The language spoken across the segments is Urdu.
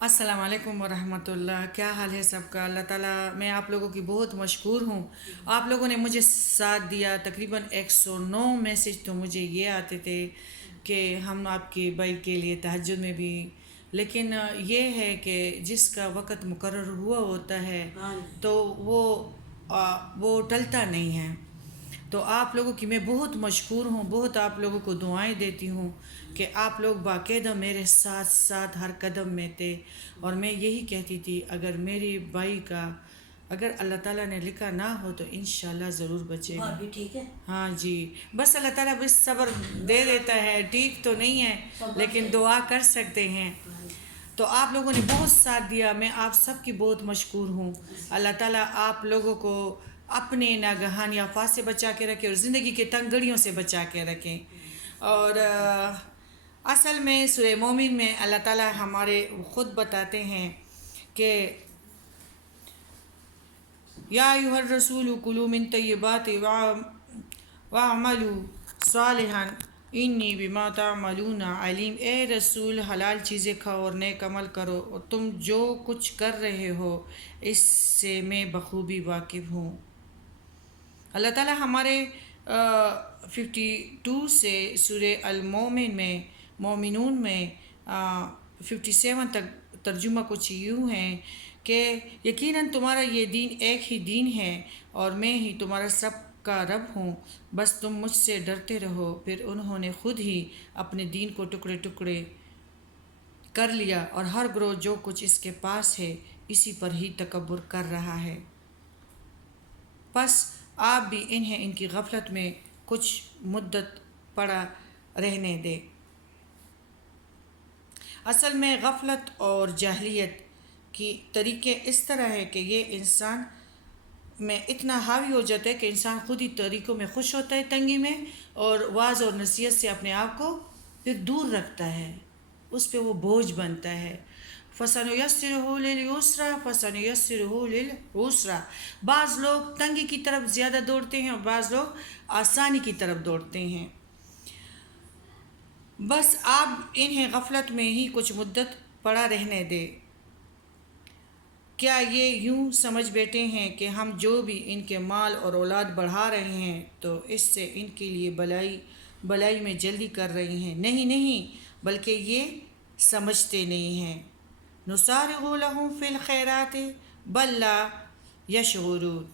السلام علیکم ورحمۃ اللہ، کیا حال ہے سب کا؟ اللہ تعالیٰ، میں آپ لوگوں کی بہت مشکور ہوں۔ آپ لوگوں نے مجھے ساتھ دیا، تقریباً 109 میسج تو مجھے یہ آتے تھے کہ ہم آپ کے بھائی کے لیے تہجد میں بھی، لیکن یہ ہے کہ جس کا وقت مقرر ہوا ہوتا ہے تو وہ ٹلتا نہیں ہے۔ تو آپ لوگوں کی میں بہت مشکور ہوں، بہت آپ لوگوں کو دعائیں دیتی ہوں کہ آپ لوگ باقاعدہ میرے ساتھ ساتھ ہر قدم میں تھے، اور میں یہی کہتی تھی اگر میری بھائی کا اگر اللہ تعالیٰ نے لکھا نہ ہو تو انشاءاللہ ضرور بچے گا۔ ٹھیک ہے، ہاں جی، بس اللہ تعالیٰ بس صبر دے دیتا ہے، ٹھیک تو نہیں ہے لیکن دعا کر سکتے ہیں۔ تو آپ لوگوں نے بہت ساتھ دیا، میں آپ سب کی بہت مشکور ہوں۔ اللہ تعالیٰ آپ لوگوں کو اپنے ناگہانی آفات سے بچا کے رکھے اور زندگی کے تنگ گھڑیوں سے بچا کے رکھیں۔ اور اصل میں سورہ مومن میں اللہ تعالیٰ ہمارے خود بتاتے ہیں کہ یا ایھا الرسول کلوا من طیبات واعملوا صالحا انی بما تعملون علیم۔ اے رسول، حلال چیزیں کھاؤ اور نیک عمل کرو، اور تم جو کچھ کر رہے ہو اس سے میں بخوبی واقف ہوں۔ اللہ تعالیٰ ہمارے 52 سے سورہ المومن میں مومنون میں 57 تک ترجمہ کچھ یوں ہیں کہ یقیناً تمہارا یہ دین ایک ہی دین ہے اور میں ہی تمہارا سب کا رب ہوں، بس تم مجھ سے ڈرتے رہو۔ پھر انہوں نے خود ہی اپنے دین کو ٹکڑے ٹکڑے کر لیا، اور ہر گروہ جو کچھ اس کے پاس ہے اسی پر ہی تکبر کر رہا ہے، پس آپ بھی انہیں ان کی غفلت میں کچھ مدت پڑا رہنے دیں۔ اصل میں غفلت اور جاہلیت کی طریقے اس طرح ہے کہ یہ انسان میں اتنا حاوی ہو جاتا ہے کہ انسان خود ہی طریقوں میں خوش ہوتا ہے تنگی میں، اور واعظ اور نصیحت سے اپنے آپ کو پھر دور رکھتا ہے، اس پہ وہ بوجھ بنتا ہے۔ فَسَنُيَسِّرُهُ لِلْيُسْرَىٰ فَسَنُيَسِّرُهُ لِلْعُسْرَىٰ۔ بعض لوگ تنگی کی طرف زیادہ دوڑتے ہیں اور بعض لوگ آسانی کی طرف دوڑتے ہیں، بس آپ انہیں غفلت میں ہی کچھ مدت پڑا رہنے دیں۔ کیا یہ یوں سمجھ بیٹھے ہیں کہ ہم جو بھی ان کے مال اور اولاد بڑھا رہے ہیں تو اس سے ان کے لیے بلائی میں جلدی کر رہے ہیں؟ نہیں نہیں، بلکہ یہ سمجھتے نہیں ہیں۔ نُسَارِعُ لَهُمْ فِي الْخَيْرَاتِ بَل لَّا يَشْعُرُونَ۔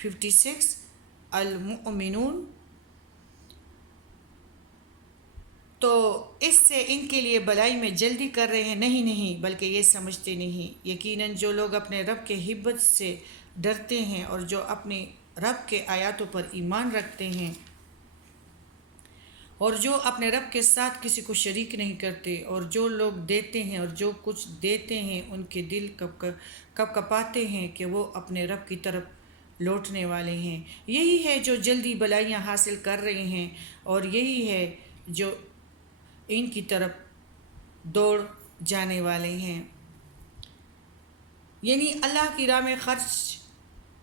56 المؤمنون۔ تو اس سے ان کے لیے بلائی میں جلدی کر رہے ہیں؟ نہیں نہیں، بلکہ یہ سمجھتے نہیں۔ یقیناً جو لوگ اپنے رب کے ہبت سے ڈرتے ہیں اور جو اپنے رب کے آیاتوں پر ایمان رکھتے ہیں اور جو اپنے رب کے ساتھ کسی کو شریک نہیں کرتے، اور جو لوگ دیتے ہیں اور جو کچھ دیتے ہیں ان کے دل کب کپاتے ہیں کہ وہ اپنے رب کی طرف لوٹنے والے ہیں، یہی ہے جو جلدی بلائیاں حاصل کر رہے ہیں، اور یہی ہے جو ان کی طرف دوڑ جانے والے ہیں۔ یعنی اللہ کی راہ میں خرچ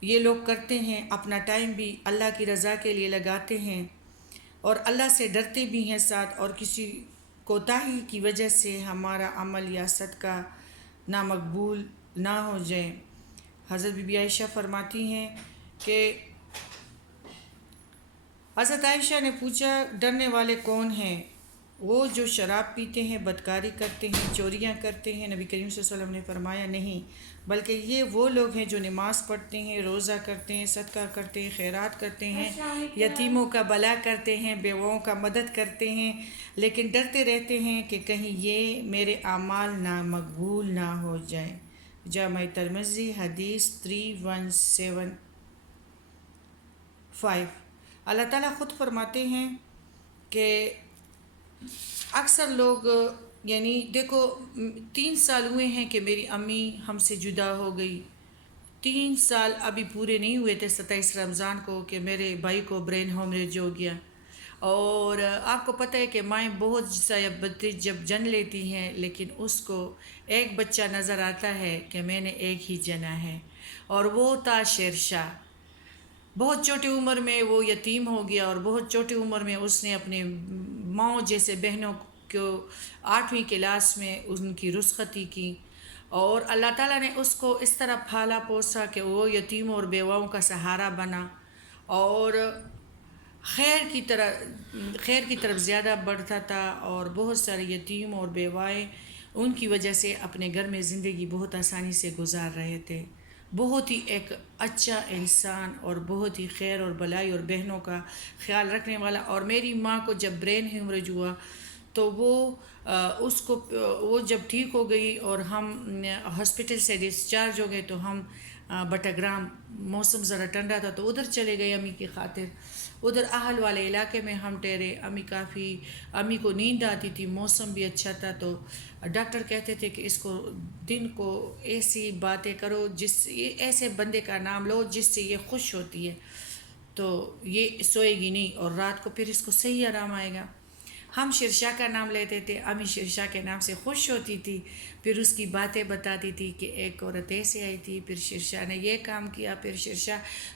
یہ لوگ کرتے ہیں، اپنا ٹائم بھی اللہ کی رضا کے لیے لگاتے ہیں اور اللہ سے ڈرتے بھی ہیں ساتھ، اور کسی کوتاہی کی وجہ سے ہمارا عمل یا صدقہ نامقبول نہ ہو جائے۔ حضرت بی بی عائشہ فرماتی ہیں کہ حضرت عائشہ نے پوچھا ڈرنے والے کون ہیں؟ وہ جو شراب پیتے ہیں، بدکاری کرتے ہیں، چوریاں کرتے ہیں۔ نبی کریم صلی اللہ علیہ وسلم نے فرمایا نہیں، بلکہ یہ وہ لوگ ہیں جو نماز پڑھتے ہیں، روزہ کرتے ہیں، صدقہ کرتے ہیں، خیرات کرتے ہیں، یتیموں کا بھلا کرتے ہیں، بیواؤں کا مدد کرتے ہیں، لیکن ڈرتے رہتے ہیں کہ کہیں یہ میرے اعمال نامقبول نہ ہو جائیں۔ جامع ترمذی حدیث 3175۔ اللہ تعالیٰ خود فرماتے ہیں کہ اکثر لوگ، یعنی دیکھو 3 سال ہوئے ہیں کہ میری امی ہم سے جدا ہو گئی، 3 سال ابھی پورے نہیں ہوئے تھے 27 رمضان کو کہ میرے بھائی کو برین ہیمریج ہو گیا، اور آپ کو پتہ ہے کہ مائیں بہت سا بچے جب جن لیتی ہیں لیکن اس کو ایک بچہ نظر آتا ہے کہ میں نے ایک ہی جنا ہے، اور وہ تھا شیرشاہ۔ بہت چھوٹی عمر میں وہ یتیم ہو گیا، اور بہت چھوٹی عمر میں اس نے اپنے ماؤں جیسے بہنوں کو 8ویں کلاس میں ان کی رخصتی کی، اور اللہ تعالیٰ نے اس کو اس طرح پھالا پوسا کہ وہ یتیموں اور بیواؤں کا سہارا بنا اور خیر کی طرف زیادہ بڑھتا تھا، اور بہت سارے یتیم اور بیوائیں ان کی وجہ سے اپنے گھر میں زندگی بہت آسانی سے گزار رہے تھے. بہت ہی ایک اچھا انسان اور بہت ہی خیر اور بلائی اور بہنوں کا خیال رکھنے والا. اور میری ماں کو جب برین ہیمریج ہوا تو وہ جب ٹھیک ہو گئی اور ہم ہاسپٹل سے ڈسچارج ہو گئے تو ہم بٹاگرام، موسم ذرا ٹھنڈا تھا تو ادھر چلے گئے امی کی خاطر. ادھر اہل والے علاقے میں ہم ٹھہرے. امی کو نیند آتی تھی، موسم بھی اچھا تھا، تو ڈاکٹر کہتے تھے کہ اس کو دن کو ایسی باتیں کرو ایسے بندے کا نام لو جس سے یہ خوش ہوتی ہے تو یہ سوئے گی نہیں اور رات کو پھر اس کو صحیح آرام آئے گا. ہم شرشا کا نام لیتے تھے، امی شرشا کے نام سے خوش ہوتی تھی. پھر اس کی باتیں بتاتی تھی کہ ایک عورت ایسے آئی تھی، پھر شرشا نے یہ کام کیا، پھر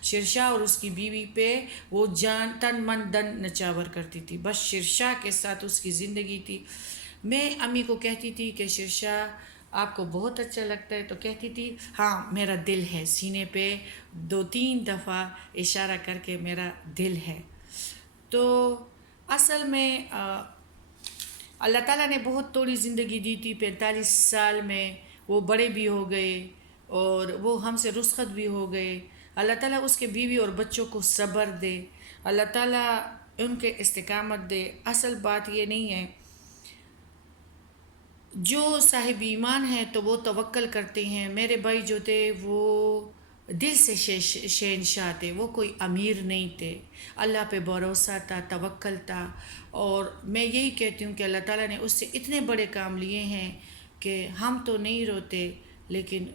شرشا اور اس کی بیوی پہ وہ جان تن من دن نچاور کرتی تھی. بس شرشا کے ساتھ اس کی زندگی تھی. میں امی کو کہتی تھی کہ شرشا آپ کو بہت اچھا لگتا ہے، تو کہتی تھی ہاں میرا دل ہے. سینے پہ 2-3 دفعہ اشارہ کر کے میرا دل ہے. تو اصل میں اللہ تعالیٰ نے بہت تھوڑی زندگی دی تھی. 45 سال میں وہ بڑے بھی ہو گئے اور وہ ہم سے رخصت بھی ہو گئے. اللہ تعالیٰ اس کے بیوی اور بچوں کو صبر دے، اللہ تعالیٰ ان کے استقامت دے. اصل بات یہ نہیں ہے، جو صاحب ایمان ہیں تو وہ توکل کرتے ہیں. میرے بھائی جو تھے وہ دل سے شہنشاہ تھے، وہ کوئی امیر نہیں تھے. اللہ پہ بھروسہ تھا، توکل تھا. اور میں یہی کہتی ہوں کہ اللہ تعالیٰ نے اس سے اتنے بڑے کام لیے ہیں کہ ہم تو نہیں روتے، لیکن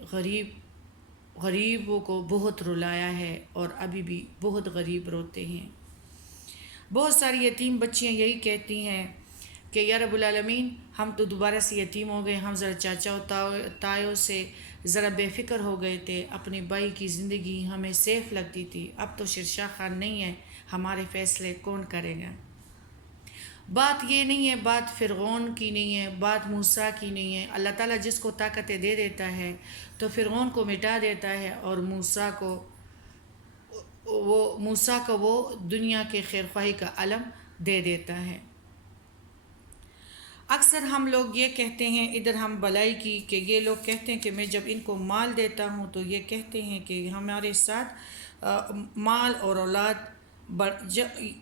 غریبوں کو بہت رلایا ہے اور ابھی بھی بہت غریب روتے ہیں. بہت ساری یتیم بچیاں یہی کہتی ہیں کہ یا رب العالمین ہم تو دوبارہ سے یتیم ہو گئے، ہم ذرا چاچا و تایوں سے ذرا بے فکر ہو گئے تھے، اپنے بھائی کی زندگی ہمیں سیف لگتی تھی، اب تو شرشا خان نہیں ہے، ہمارے فیصلے کون کرے گا. بات یہ نہیں ہے، بات فرعون کی نہیں ہے، بات موسیٰ کی نہیں ہے. اللہ تعالیٰ جس کو طاقتیں دے دیتا ہے تو فرعون کو مٹا دیتا ہے اور موسیٰ کو وہ دنیا کے خیرخواہی کا علم دے دیتا ہے. اکثر ہم لوگ یہ کہتے ہیں ادھر ہم بلائی کی کہ یہ لوگ کہتے ہیں کہ میں جب ان کو مال دیتا ہوں تو یہ کہتے ہیں کہ ہمارے ساتھ مال اور اولاد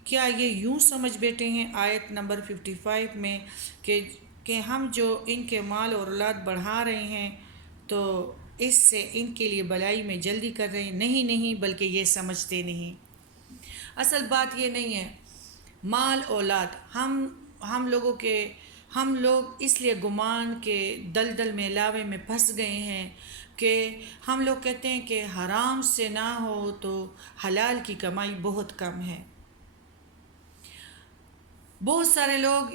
کیا یہ یوں سمجھ بیٹھے ہیں آیت نمبر 55 میں کہ ہم جو ان کے مال اور اولاد بڑھا رہے ہیں تو اس سے ان کے لیے بلائی میں جلدی کر رہے ہیں. نہیں، بلکہ یہ سمجھتے نہیں. اصل بات یہ نہیں ہے. مال اولاد ہم لوگ اس لیے گمان کے دلدل میں لاوے میں پھنس گئے ہیں کہ ہم لوگ کہتے ہیں کہ حرام سے نہ ہو تو حلال کی کمائی بہت کم ہے. بہت سارے لوگ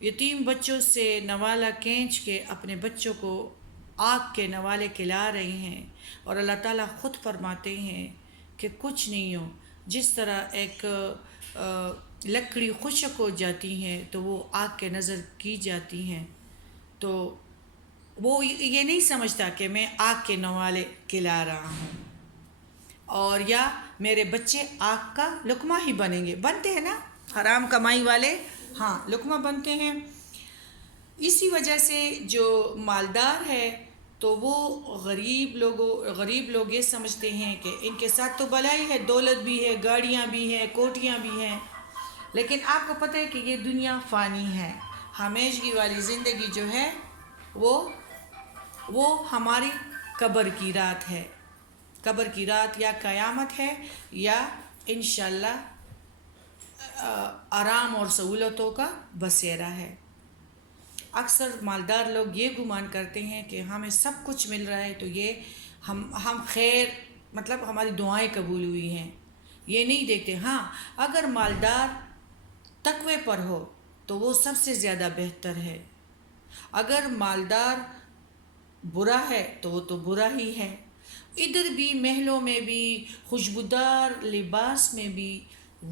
یتیم بچوں سے نوالا کھینچ کے اپنے بچوں کو آگ کے نوالے کھلا رہے ہیں، اور اللہ تعالیٰ خود فرماتے ہیں کہ کچھ نہیں ہو. جس طرح ایک لکڑی خشک ہو جاتی ہیں تو وہ آگ کے نظر کی جاتی ہیں، تو وہ یہ نہیں سمجھتا کہ میں آگ کے نوالے کھلا رہا ہوں، اور یا میرے بچے آگ کا لقمہ ہی بنتے ہیں نا، حرام کمائی والے ہاں لقمہ بنتے ہیں. اسی وجہ سے جو مالدار ہے تو وہ غریب لوگ یہ سمجھتے ہیں کہ ان کے ساتھ تو بلائی ہے، دولت بھی ہے، گاڑیاں بھی ہیں، کوٹیاں بھی ہیں. لیکن آپ کو پتہ ہے کہ یہ دنیا فانی ہے. ہمیشگی والی زندگی جو ہے وہ ہماری قبر کی رات ہے. قبر کی رات یا قیامت ہے یا انشاءاللہ آرام اور سہولتوں کا بسیرا ہے. اکثر مالدار لوگ یہ گمان کرتے ہیں کہ ہمیں سب کچھ مل رہا ہے تو یہ ہم خیر مطلب ہماری دعائیں قبول ہوئی ہیں. یہ نہیں دیکھتے. ہاں اگر مالدار تقوی پر ہو تو وہ سب سے زیادہ بہتر ہے. اگر مالدار برا ہے تو وہ تو برا ہی ہے. ادھر بھی محلوں میں بھی خوشبودار لباس میں بھی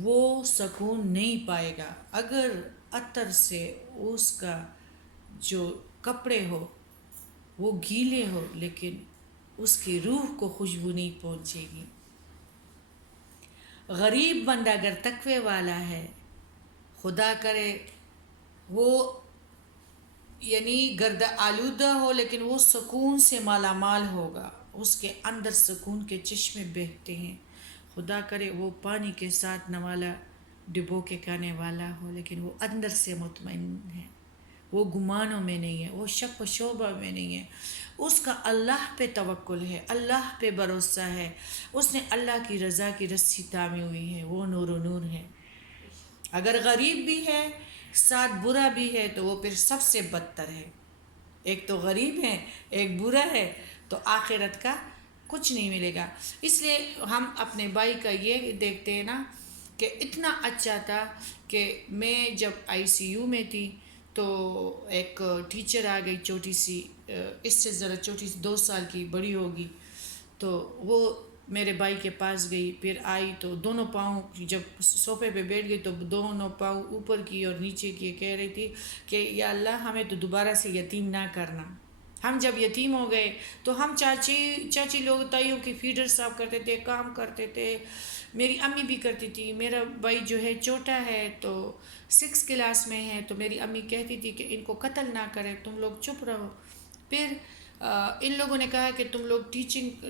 وہ سکون نہیں پائے گا اگر عطر سے اس کا جو کپڑے ہو وہ گیلے ہو لیکن اس کی روح کو خوشبو نہیں پہنچے گی. غریب بندہ اگر تقوی والا ہے، خدا کرے وہ یعنی گرد آلودہ ہو لیکن وہ سکون سے مالا مال ہوگا، اس کے اندر سکون کے چشمے بہتے ہیں. خدا کرے وہ پانی کے ساتھ نوالا ڈبو کے کھانے والا ہو لیکن وہ اندر سے مطمئن ہے، وہ گمانوں میں نہیں ہے، وہ شک و شبہ میں نہیں ہے، اس کا اللہ پہ توکل ہے، اللہ پہ بھروسہ ہے، اس نے اللہ کی رضا کی رسی تھامی ہوئی ہے، وہ نور و نور ہے. اگر غریب بھی ہے ساتھ برا بھی ہے تو وہ پھر سب سے بدتر ہے. ایک تو غریب ہے، ایک برا ہے، تو آخرت کا کچھ نہیں ملے گا. اس لیے ہم اپنے بھائی کا یہ دیکھتے ہیں نا کہ اتنا اچھا تھا کہ میں جب آئی سی یو میں تھی تو ایک ٹیچر آ گئی چھوٹی سی، اس سے ذرا چھوٹی سی 2 سال کی بڑی ہوگی، تو وہ میرے بھائی کے پاس گئی، پھر آئی تو دونوں پاؤں جب صوفے پہ بیٹھ گئی تو دونوں پاؤں اوپر کی اور نیچے کی کہہ رہی تھی کہ یا اللہ ہمیں تو دوبارہ سے یتیم نہ کرنا. ہم جب یتیم ہو گئے تو ہم چاچی لوگ تائیوں کی فیڈر صاف کرتے تھے، کام کرتے تھے، میری امی بھی کرتی تھی. میرا بھائی جو ہے چھوٹا ہے تو 6 کلاس میں ہے، تو میری امی کہتی تھی کہ ان کو قتل نہ کرے، تم لوگ چپ رہو. پھر ان لوگوں نے کہا کہ تم لوگ ٹیچنگ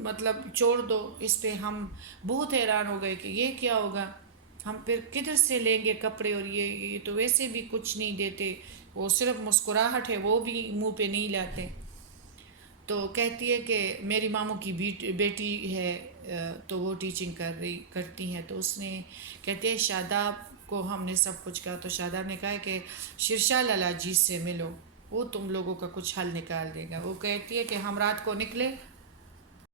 مطلب چھوڑ دو. اس پہ ہم بہت حیران ہو گئے کہ یہ کیا ہوگا، ہم پھر کدھر سے لیں گے کپڑے، اور یہ تو ویسے بھی کچھ نہیں دیتے، وہ صرف مسکراہٹ ہے وہ بھی منہ پہ نہیں لاتے. تو کہتی ہے کہ میری ماموں کی بیٹی ہے تو وہ ٹیچنگ کرتی ہیں. تو اس نے کہتے ہیں شاداب کو ہم نے سب کچھ کہا تو شاداب نے کہا کہ شرشا لالا جی سے ملو، وہ تم لوگوں کا کچھ حل نکال دے گا. وہ کہتی ہے کہ ہم رات کو نکلے